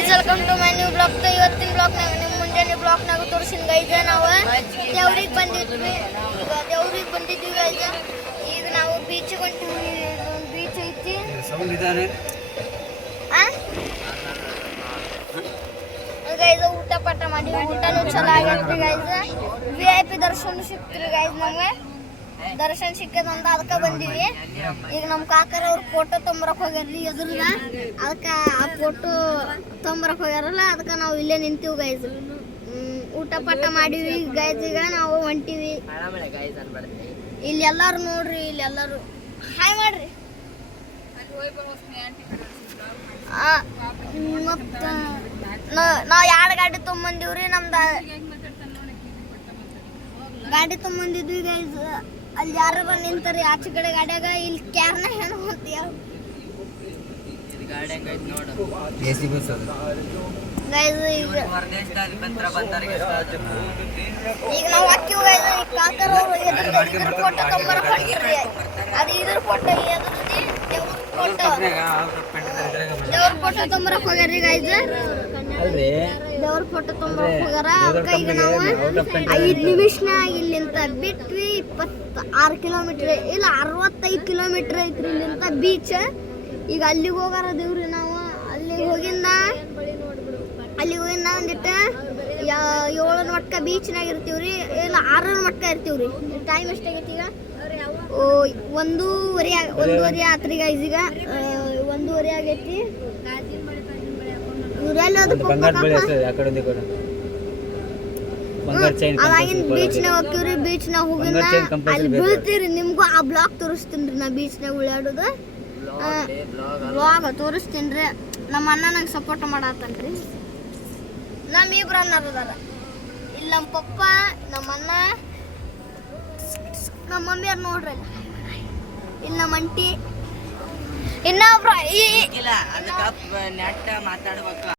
Guys welcome to my new blog. ಇವತ್ತಿನ ಬ್ಲಾಗ್ನಾಗ ನಿಮ್ಮ ಮುಂಜಾನೆ ಬ್ಲಾಗ್ನಾಗ ತೋರಿಸಿದ ಗೈಸ್ ನಾವು ದೇವ್ರಿಗೆ ಬಂದಿದ್ವಿ. ಗೈಸ್ ಈಗ ನಾವು ಬೀಚಿಗೆ ಹೊಂಟಿವಿ. ಬೀಚ್ ಐತಿ ಗೈಸ್. ಊಟ ಪಾಠ ಮಾಡಿ ಊಟನೂ ಚಲೋ ಆಗೈತಿ ಗೈಸ್. VIP ದರ್ಶನ ಸಿಕ್ತ್ರಿ ಗೈಸ್. ನಮಗೆ ದರ್ಶನ ಸಿಕ್ಕದಂತ ಅದಕ್ಕೆ ಬಂದೀವಿ. ಈಗ ನಮ್ಮ ಕಾಕರ ಅವ್ರ ಫೋಟೋ ತೊಂಬರಕ್ಕೆ ಹೋಗ್ಯಾರ್ರಿ ಎದುರ್ಗ. ಅದಕ್ಕೆ ಆ ಫೋಟೋ ತೊಂಬರಕ್ಕೆ ಹೋಗ್ಯಾರಲ್ಲ, ಅದಕ್ಕೆ ನಾವು ಇಲ್ಲೇ ನಿಂತೀವಿ ಗೈಸ್. ಊಟ ಪಾಠ ಮಾಡೀವಿ ಗೈಸ್. ಈಗ ನಾವು ಹೊಂಟೀವಿ. ಇಲ್ಲಿ ಎಲ್ಲಾರು ನೋಡ್ರಿ, ಇಲ್ಲಿ ಎಲ್ಲಾರು ಹಾಯ್ ಮಾಡ್ರಿ. ಮತ್ತು ನಾವು 2 ಗಾಡಿ ತೊಗೊಂಬಂದಿವ್ರಿ. ನಮ್ದು ಗಾಡಿ ತೊಗೊಂಬಂದಿದ್ವಿ ಗೈಸ್. ಅಲ್ಲಿ ಯಾರು ನಿಂತಾರೆ ಆಚೆ ಕಡೆ ಗಾಡಿಯಾಗ. ಇಲ್ಲಿ ಕ್ಯಾರ್ನ ಹೆಣ್ಣು ಅಂತ ಈಗ ನಾವು ಹಾಕಿವ್ ಗೈಸ್. ಕಾಕರ್ ಅವರು ಇದ್ರ ಫೋಟೋ ತೊಗೊಂಬರಕ್ಕೆ ಹೊಂಟಿರ್ರಿ. ಅದು ಇದ್ರ ಫೋಟೋ ದೇವ್ರ ಫೋಟೋ ತೊಗೊಂಬರಕ್ಕೆ ಹೋಗ್ಯಾರ್ರಿ ಗೈಸ್. ದೇವ್ರ ಫೋಟೋ ತೊಗೊಂಬರಕ್ಕೆ ಹೋಗ್ಯಾರ. ಅದಕ್ಕೆ ಈಗ ನಾವು 5 ನಿಮಿಷನಾಗ ಇಲ್ಲಿಂದ ಬಿಟ್ವಿ. 26 ಕಿಲೋಮೀಟ್ರ್ ಇಲ್ಲ 65 ಕಿಲೋಮೀಟ್ರ್ ಐತ್ರಿ ಇಲ್ಲಿಂದ ಬೀಚ್. ಈಗ ಅಲ್ಲಿಗೆ ಹೋಗಾರ ದೇವ್ರಿ ನಾವು. ಅಲ್ಲಿಗೆ ಹೋಗಿಂದ ಒಂದಿಟ್ಟು 7 ಮಟ್ಕ ಬೀಚ್ನಾಗ ಇರ್ತೀವ್ರಿ. ಇಲ್ಲ 6 ಮಟ್ಕ ಇರ್ತೀವ್ರಿ. ಟೈಮ್ ಎಷ್ಟಾಗೈತಿ ಈಗ? 1:30 ಆತ್ರಿ ಗೈಸ್. ಈಗ 1:30 ಆಗೈತಿ. ಅವಾಗಿನ ಬೀಚ್ನಾಗ ಹೋಗ್ತೀವ್ರಿ. ಬೀಚ್ನಾಗ ಹೋಗಿನ ಅಲ್ಲಿ ಬೀಳ್ತೀರಿ. ನಿಮ್ಗೂ ಆ ಬ್ಲಾಗ್ ತೋರಿಸ್ತೀನಿ. ನಾ ಬೀಚ್ನಾಗ ಉಳ್ಯಾಡೋದು ಬ್ಲಾಗ್ ತೋರಿಸ್ತೀನಿ. ನಮ್ಮ ಅಣ್ಣ ನಂಗೆ ಸಪೋರ್ಟ್ ಮಾಡತ್ತನ್ರಿ. ನಮ್ಮ ಇಬ್ರು ಅಣ್ಣಾರದಾರ. ಇಲ್ಲಿ ನಮ್ಮ ಪಪ್ಪ, ನಮ್ಮ ಅಣ್ಣ, ನಮ್ಮ ಮಮ್ಮಿಯವ್ರು ನೋಡ್ರಿ. ಇಲ್ಲಿ ನಮ್ಮ ಅಂಟಿ, ಇನ್ನೊಬ್ರು